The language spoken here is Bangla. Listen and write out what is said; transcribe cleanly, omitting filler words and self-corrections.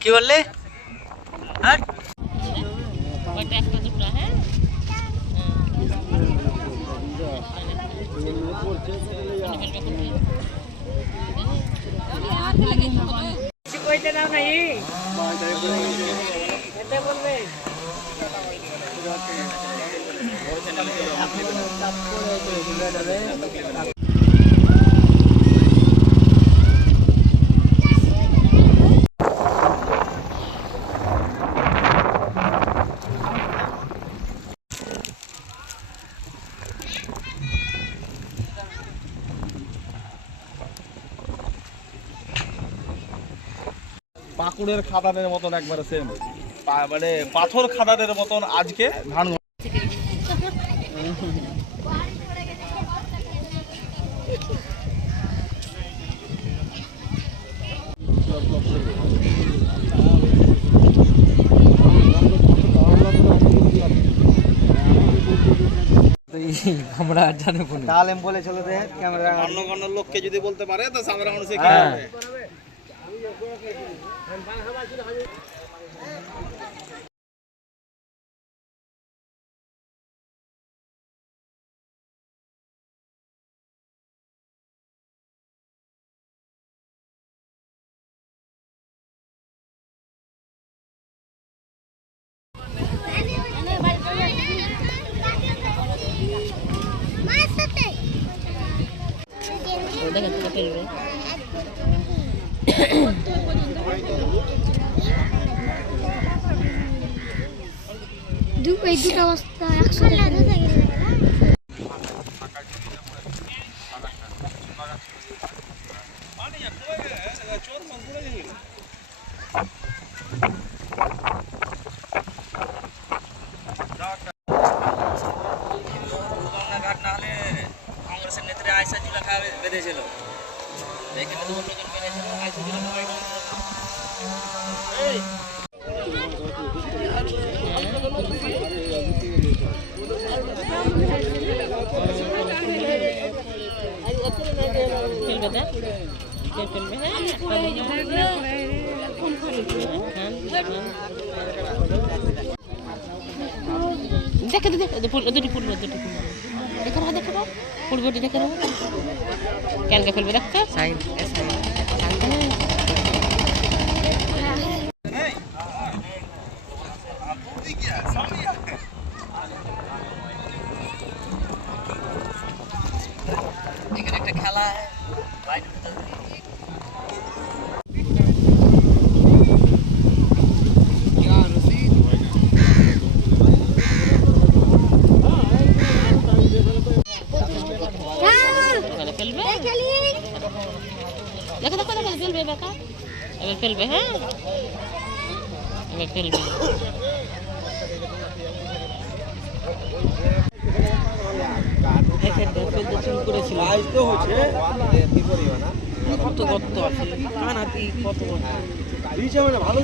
কি বললে? হ্যাঁ পাকুড়ের খাদানের মতন একবারে সেম, মানে পাথর খাদানের মতন আজকে ধান আমরা জানি তাহলে আমি বলে চলে দে ক্যামেরা অন্য লোককে যদি বলতে পারে তো সামনে মানুষে কি হবে। এই দুটো অবস্থা একসাথে কংগ্রেসের নেত্রী আয়সা জুলা খাওয়া বেঁধেছিল, এখানে তো অন্যজন বেঁধেছিল আয়সা জুলা দেখে দুটি ফুল দুটি ফুল দেখো দেখো ফুলবটি দেখে কেন কে ফেলবে দেখতে এখানে একটা খেলা দেখো দেখো দেখো ফেলবে বাকা এবার ফেলবে, হ্যাঁ এবার ফেলবে কত কত আছে কত ভালো